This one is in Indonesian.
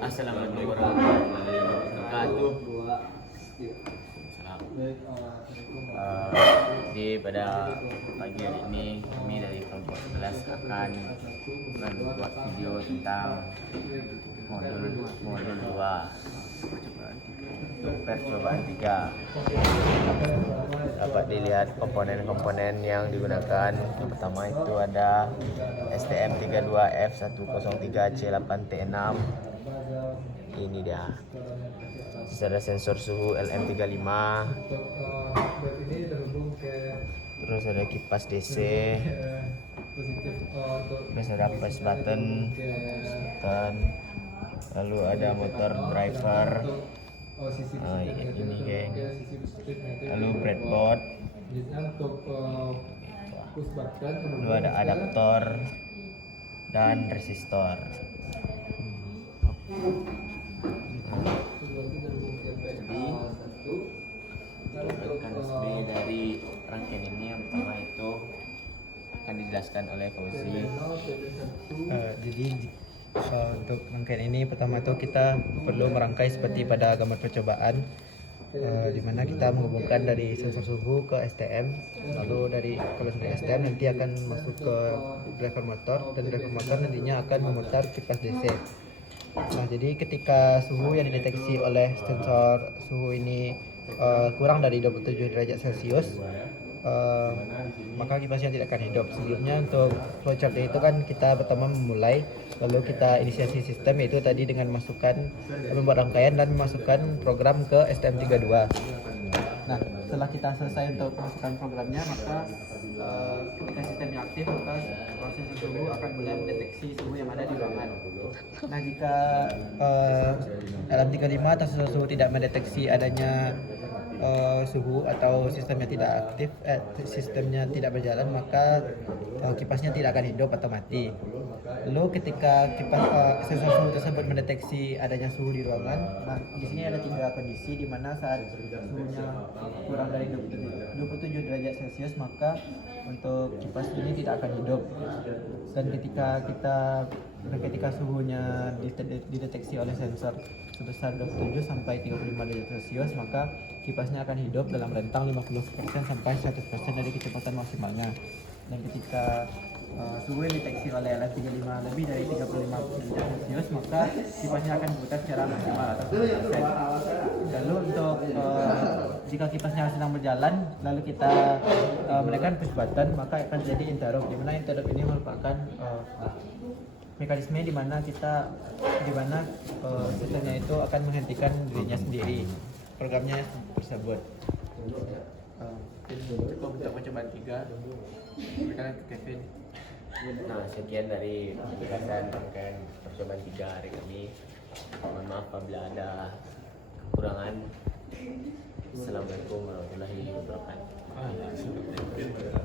Assalamualaikum warahmatullahi wabarakatuh. Pada pagi hari ini kami dari kelompok 11 akan membuat video tentang modul 2 untuk percobaan 3. Dapat dilihat komponen-komponen yang digunakan. Yang pertama itu ada STM32F103C8T6. Ini dia. Ada sensor suhu LM35. Terus ada kipas DC. Terus ada push button. Lalu ada motor driver. Ini geng. Lalu breadboard. Lalu ada adaptor dan resistor. Jadi mekanisme dari rangkaian ini yang pertama itu akan dijelaskan oleh Fauzi. Untuk rangkaian ini pertama itu kita perlu merangkai seperti pada gambar percobaan, di mana kita menghubungkan dari sensor suhu ke STM. Lalu dari STM nanti akan masuk ke driver motor, dan driver motor nantinya akan memutar kipas DC. Nah, jadi ketika suhu yang dideteksi oleh sensor suhu ini kurang dari 27 derajat Celcius, maka kipasnya tidak akan hidup. Sebelumnya untuk flowchartnya itu kan kita pertama memulai, lalu kita inisiasi sistem, yaitu tadi dengan membuat rangkaian dan memasukkan program ke STM32. Nah, setelah kita selesai untuk memasukkan programnya, maka ketika sistemnya aktif, maka proses suhu akan mulai mendeteksi suhu yang ada di ruangan. Nah, jika LM35 atau sensor suhu tidak mendeteksi adanya suhu atau sistemnya tidak aktif, sistemnya tidak berjalan, maka kipasnya tidak akan hidup atau mati. Lalu ketika sensor suhu tersebut mendeteksi adanya suhu di ruangan, nah di sini ada 3 kondisi, di mana saat suhunya kurang dari 27 derajat Celcius, maka untuk kipas ini tidak akan hidup. Dan ketika suhunya dideteksi oleh sensor sebesar 27 sampai 35 derajat Celcius, maka kipasnya akan hidup dalam rentang 50% sampai 100% dari kecepatan maksimalnya. Dan ketika suhu yang dideteksi oleh LM35 lebih dari 35 derajat Celcius, maka kipasnya akan berputar secara maksimal atau 100%. Lalu untuk jika kipasnya sedang berjalan, lalu kita menekan push button, maka akan terjadi interrupt, di mana interrupt ini merupakan mekanisme di mana sistemnya itu akan menghentikan dirinya sendiri, programnya tersebut. Cukup untuk percobaan 3. Berikan ke Kevin. Nah, sekian dari penjelasan rangkaian percobaan 3 hari ini. Mohon maaf apabila ada kekurangan. Assalamualaikum warahmatullahi wabarakatuh.